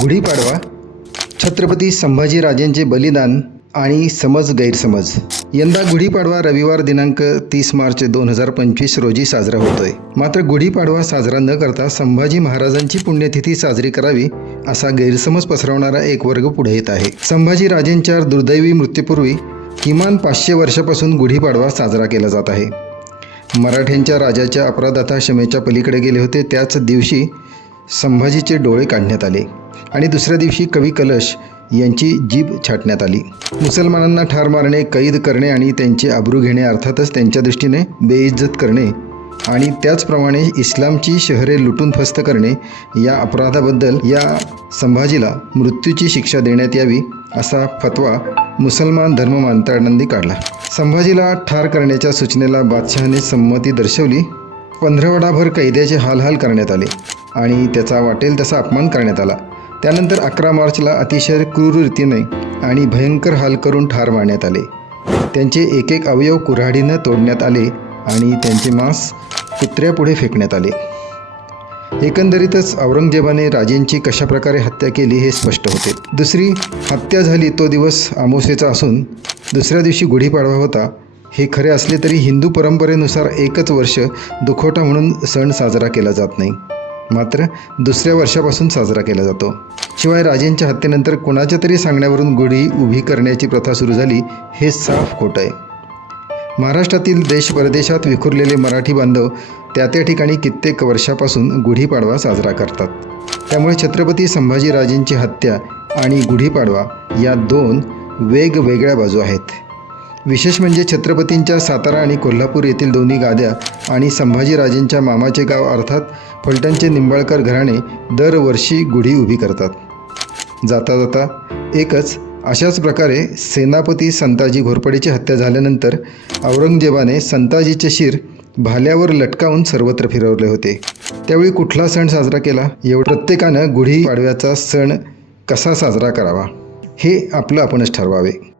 गुढीपाडवा छत्रपती संभाजीराजेंचे बलिदान आणि समज गैरसमज. यंदा गुढीपाडवा रविवार दिनांक तीस मार्च दोन हजार पंचवीस रोजी साजरा होतोय. मात्र गुढीपाडवा साजरा न करता संभाजी महाराजांची पुण्यतिथी साजरी करावी असा गैरसमज पसरवणारा एक वर्ग पुढे येत आहे. संभाजीराजेंच्या दुर्दैवी मृत्यूपूर्वी किमान पाचशे वर्षापासून गुढीपाडवा साजरा केला जात आहे. मराठ्यांच्या राजाच्या अपराधाता क्षमेच्या पलीकडे गेले होते. त्याच दिवशी संभाजीचे डोळे काढण्यात आले. आणि दुसऱ्या दिवशी कवी कलश यांची जीभ छाटण्यात आली. मुसलमानांना ठार मारणे कैद करणे आणि त्यांचे आबरू घेणे अर्थातच त्यांच्या दृष्टीने बेइज्जत करणे आणि त्याचप्रमाणे इस्लामची शहरे लुटून फस्त करणे या अपराधाबद्दल या संभाजीला मृत्यूची शिक्षा देण्यात यावी असा फतवा मुसलमान धर्ममांतरांनी काढला. संभाजीला ठार करण्याच्या सूचनेला बादशहाने संमती दर्शवली. पंधरवडाभर कैद्याचे हालहाल करण्यात आले आणि त्याचा वाटेल तसा अपमान करण्यात आला. त्यानंतर अकरा मार्चला अतिशय क्रूर रीतीने आणि भयंकर हाल करून ठार मारण्यात आले. त्यांचे एक एक अवयव कुऱ्हाडीनं तोडण्यात आले आणि त्यांचे मांस कुत्र्यापुढे फेकण्यात आले. एकंदरीतच औरंगजेबाने राजेंची कशाप्रकारे हत्या केली हे स्पष्ट होते. दुसरी हत्या झाली तो दिवस आमोसेचा असून दुसऱ्या दिवशी गुढीपाडवा होता. हे खरे असले तरी हिंदू परंपरेनुसार एकच वर्ष दुखवटा म्हणून सण साजरा केला जात नाही. मात्र दुसऱ्या वर्षापासून साजरा केला जातो. शिवाय राजेंच्या हत्येनंतर कुणाच्या तरी सांगण्यावरून गुढी उभी करण्याची प्रथा सुरू झाली हे साफ खोटं आहे. महाराष्ट्रातील देश परदेशात विखुरलेले मराठी बांधव त्या त्या ठिकाणी कित्येक वर्षापासून गुढीपाडवा साजरा करतात. त्यामुळे छत्रपती संभाजीराजेंची हत्या आणि गुढीपाडवा या दोन वेगवेगळ्या बाजू आहेत. विशेष म्हणजे छत्रपतींच्या सातारा आणि कोल्हापूर येथील दोन्ही गाद्या आणि संभाजीराजेंच्या मामाचे गाव अर्थात फलटणचे निंबाळकर घराणे दरवर्षी गुढी उभी करतात. जाता जाता एकच अशाच प्रकारे सेनापती संताजी घोरपडेची हत्या झाल्यानंतर औरंगजेबाने संताजीचे शिर भाल्यावर लटकावून सर्वत्र फिरवले होते. त्यावेळी कुठला सण साजरा केला? एवढं प्रत्येकानं गुढी पाडव्याचा सण कसा साजरा करावा? हे आपलं आपणच ठरवावे.